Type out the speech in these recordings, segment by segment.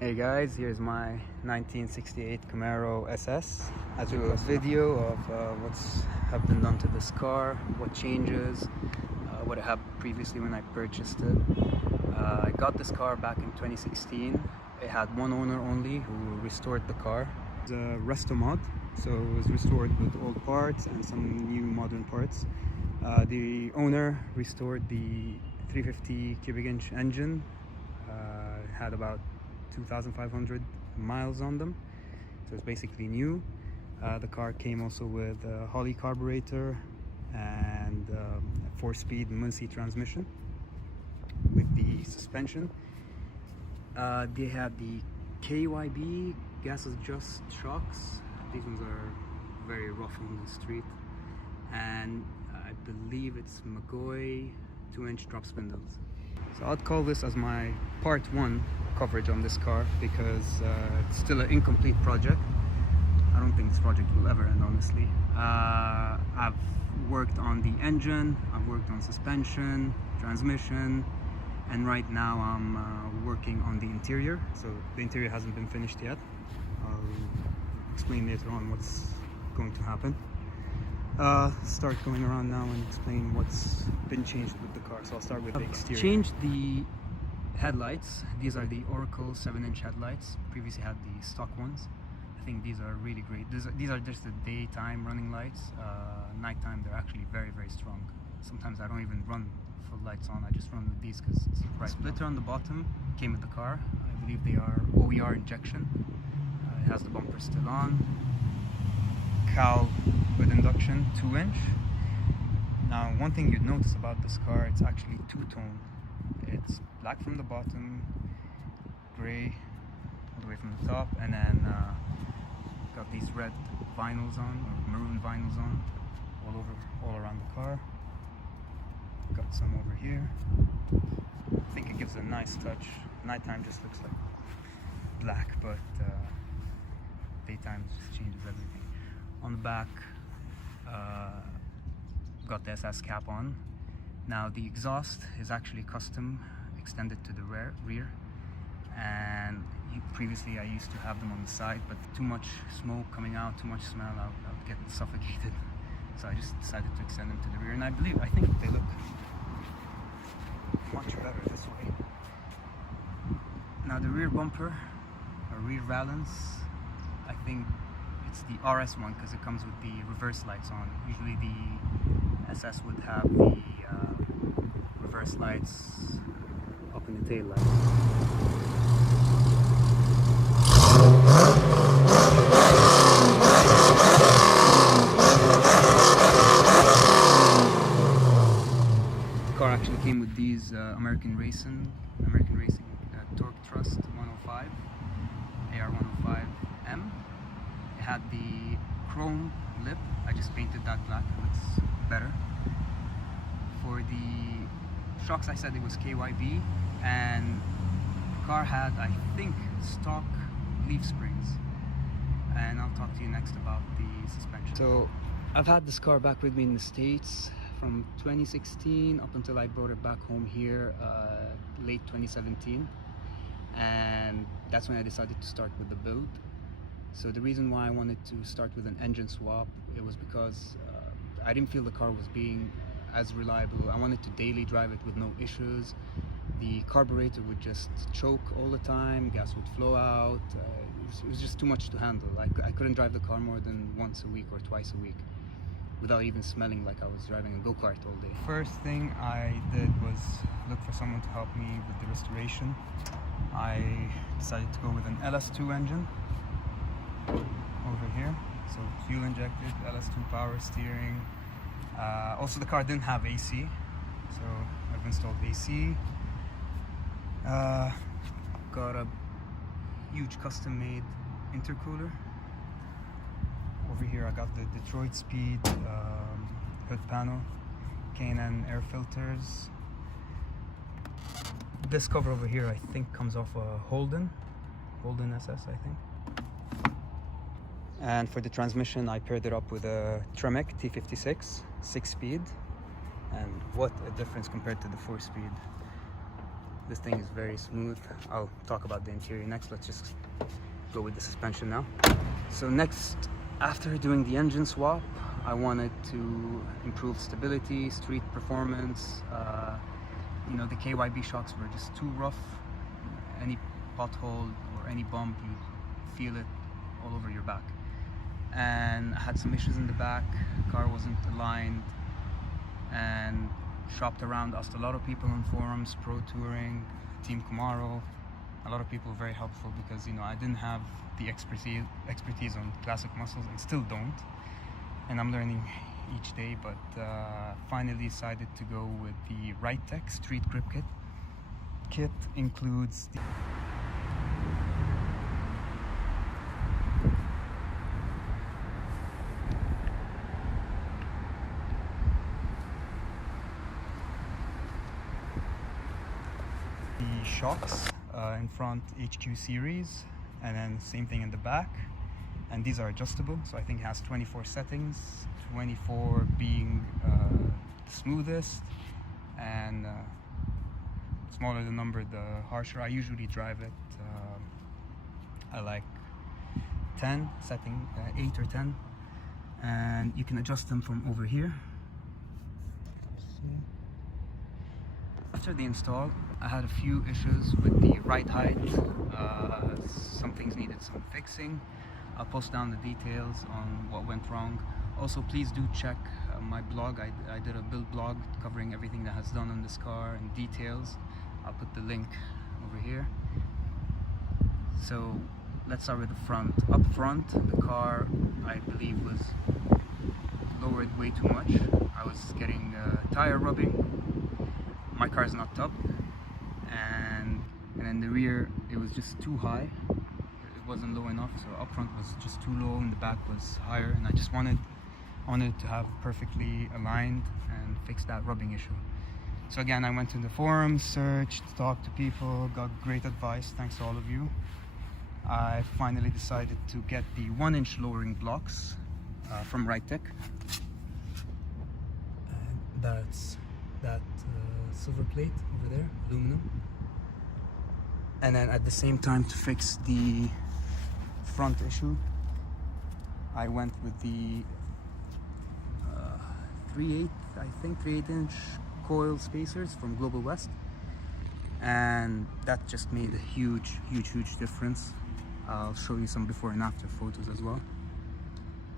Hey guys, here's my 1968 Camaro SS. I do a video of what's have been done to this car, what changes, what I had previously when I purchased it. I got this car back in 2016. It had one owner only who restored the car. It's a resto mod, so it was restored with old parts and some new modern parts. The owner restored the 350 cubic inch engine. It had about 2,500 miles on them, so it's basically new. The car came also with a Holley carburetor and a 4-speed Muncie transmission with the suspension. They had the KYB gas adjust shocks. These ones are very rough on the street, and I believe it's MAJJ 2-inch drop spindles. So I'd call this as my part 1 coverage on this car because it's still an incomplete project. I don't think this project will ever end, honestly. I've worked on the engine, I've worked on suspension, transmission, and right now I'm working on the interior. So the interior hasn't been finished yet. I'll explain later on what's going to happen. Start going around now and explain what's been changed with the car. So I'll start with the exterior. Changed the headlights. These are the Oracle 7-inch headlights. Previously had the stock ones. I think these are really great. These are just the daytime running lights. Nighttime they're actually very, very strong. Sometimes I don't even run full lights on. I just run with these because it's bright. Splitter on the bottom came with the car. I believe they are OER injection. It has the bumper still on. Cowl with induction 2-inch. Now one thing you'd notice about this car, it's actually two-tone. It's black from the bottom, grey all the way from the top, and then got these red vinyls on, or maroon vinyls on, all around the car. Got some over here. I think it gives a nice touch. Nighttime just looks like black, but daytime just changes everything. On the back, got the SS cap on. Now the exhaust is actually custom extended to the rear, and previously I used to have them on the side, but too much smoke coming out, too much smell, I would get suffocated. So I just decided to extend them to the rear, and I think they look much better this way. Now the rear bumper, or rear valance, I think it's the RS one because it comes with the reverse lights on. Usually the SS would have the reverse lights up in the tail light. The car actually came with these American Racing Torque Trust 105 AR105M. It had the chrome lip. I just painted that black. It looks better. For the shocks, I said it was KYB, and the car had, I think, stock leaf springs. And I'll talk to you next about the suspension. So I've had this car back with me in the States from 2016 up until I brought it back home here late 2017, and that's when I decided to start with the build. So the reason why I wanted to start with an engine swap, it was because I didn't feel the car was being as reliable. I wanted to daily drive it with no issues. The carburetor would just choke all the time, gas would flow out. It was just too much to handle. I couldn't drive the car more than once a week or twice a week without even smelling like I was driving a go-kart all day. First thing I did was look for someone to help me with the restoration. I decided to go with an LS2 engine over here. So fuel injected, LS2 power steering. Also the car didn't have AC, so I've installed AC. Got a huge custom made intercooler. Over here I got the Detroit Speed hood panel, K&N air filters. This cover over here I think comes off a Holden SS, I think. And for the transmission I paired it up with a Tremec T56 6-speed, and what a difference compared to the 4-speed. This thing is very smooth. I'll talk about the interior next. Let's just go with the suspension now. So next, after doing the engine swap, I wanted to improve stability, street performance. You know, the KYB shocks were just too rough. Any pothole or any bump, you feel it all over your back. And I had some issues in the back. Car wasn't aligned, and shopped around, asked a lot of people on forums, Pro Touring, Team Camaro. A lot of people were very helpful because, you know, I didn't have the expertise on classic muscles, and still don't. And I'm learning each day, but finally decided to go with the Right Tech Street Grip Kit. Kit includes the shocks in front, HQ series, and then same thing in the back. And these are adjustable, so I think it has 24 settings, 24 being the smoothest, and smaller the number, the harsher. I usually drive it, I like 10, setting 8 or 10, and you can adjust them from over here. After the install, I had a few issues with the ride height. Some things needed some fixing. I'll post down the details on what went wrong. Also, please do check my blog. I did a build blog covering everything that has done on this car and details. I'll put the link over here. So let's start with the front. Up front, the car, I believe, was lowered way too much. I was getting tire rubbing. My car is not top, and in the rear it was just too high. It wasn't low enough, so up front was just too low and the back was higher, and I just wanted to have perfectly aligned and fix that rubbing issue. So again, I went to the forums, searched, talked to people, got great advice, thanks to all of you. I finally decided to get the 1-inch lowering blocks from Right Tech. That's that silver plate over there, aluminum. And then at the same time, to fix the front issue, I went with the 3/8-inch coil spacers from Global West, and that just made a huge difference. I'll show you some before and after photos as well.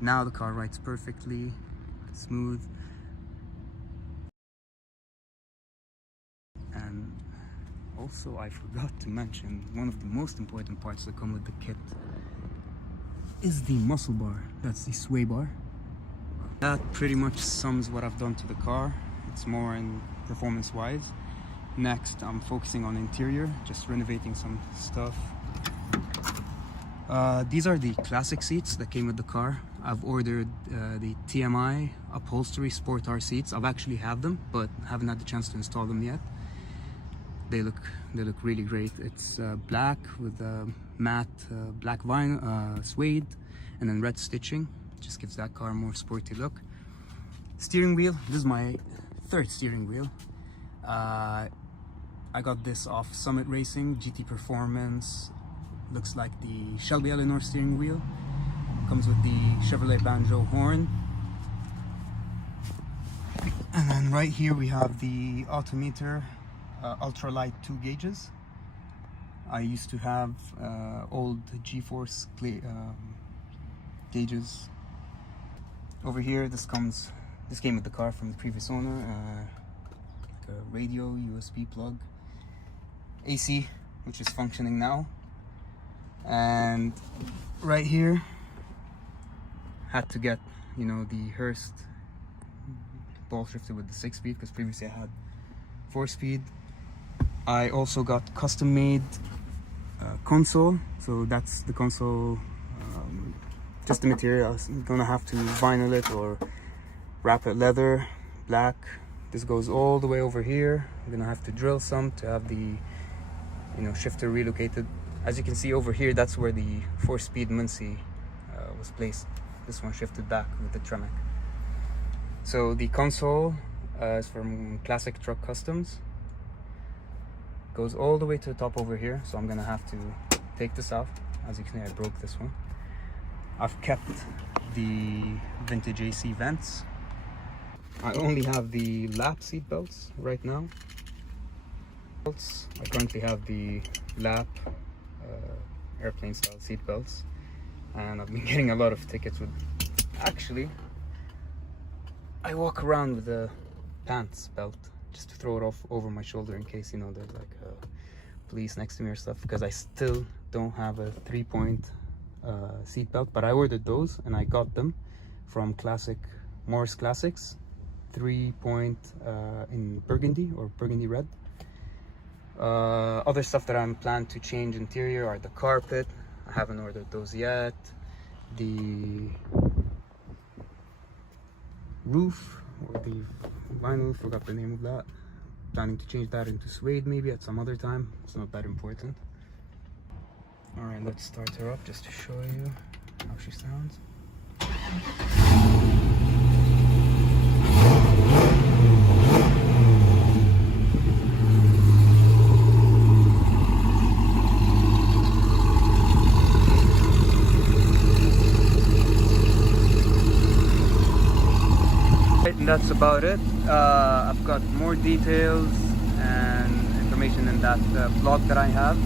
Now the car rides perfectly smooth. And also, I forgot to mention, one of the most important parts that come with the kit is the muscle bar. That's the sway bar. That pretty much sums what I've done to the car. It's more in performance wise. Next, I'm focusing on interior, just renovating some stuff. These are the classic seats that came with the car. I've ordered the TMI upholstery Sport R seats. I've actually had them, but haven't had the chance to install them yet. They look really great. It's black with matte black vinyl, suede, and then red stitching. Just gives that car a more sporty look. Steering wheel. This is my third steering wheel. I got this off Summit Racing, GT Performance. Looks like the Shelby Eleanor steering wheel. Comes with the Chevrolet Banjo horn. And then right here we have the altimeter. Ultralight 2 gauges. I used to have old G-Force gauges. Over here, this came with the car from the previous owner. Like a radio, USB plug, AC, which is functioning now. And right here, had to get, you know, the Hurst ball shifter with the 6-speed, because previously I had 4-speed. I also got custom made console, so that's the console, just the material. I'm gonna have to vinyl it or wrap it leather, black. This goes all the way over here. I'm gonna have to drill some to have the, you know, shifter relocated. As you can see over here, that's where the 4-speed Muncie was placed. This one shifted back with the Tremec. So the console is from Classic Truck Customs. Goes all the way to the top over here, so I'm gonna have to take this out. As you can see, I broke this one. I've kept the vintage AC vents. I only have the lap seat belts right now. I currently have the lap airplane style seat belts, and I've been getting a lot of tickets with. Actually, I walk around with a pants belt just to throw it off over my shoulder in case, you know, there's like police next to me or stuff, because I still don't have a 3-point seat belt, but I ordered those and I got them from Morris Classics, 3-point in burgundy or burgundy red. Other stuff that I'm planned to change interior are the carpet. I haven't ordered those yet. The roof or the vinyl, forgot the name of that. Planning to change that into suede maybe at some other time. It's not that important. Alright, let's start her up just to show you how she sounds. And that's about it. I've got more details and information in that blog that I have.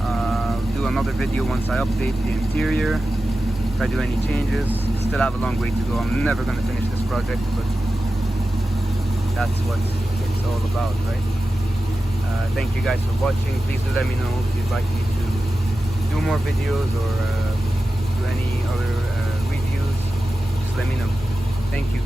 I'll do another video once I update the interior, if I do any changes. Still have a long way to go. I'm never going to finish this project, but that's what it's all about, right? Thank you guys for watching. Please do let me know if you'd like me to do more videos or do any other reviews. Just let me know. Thank you.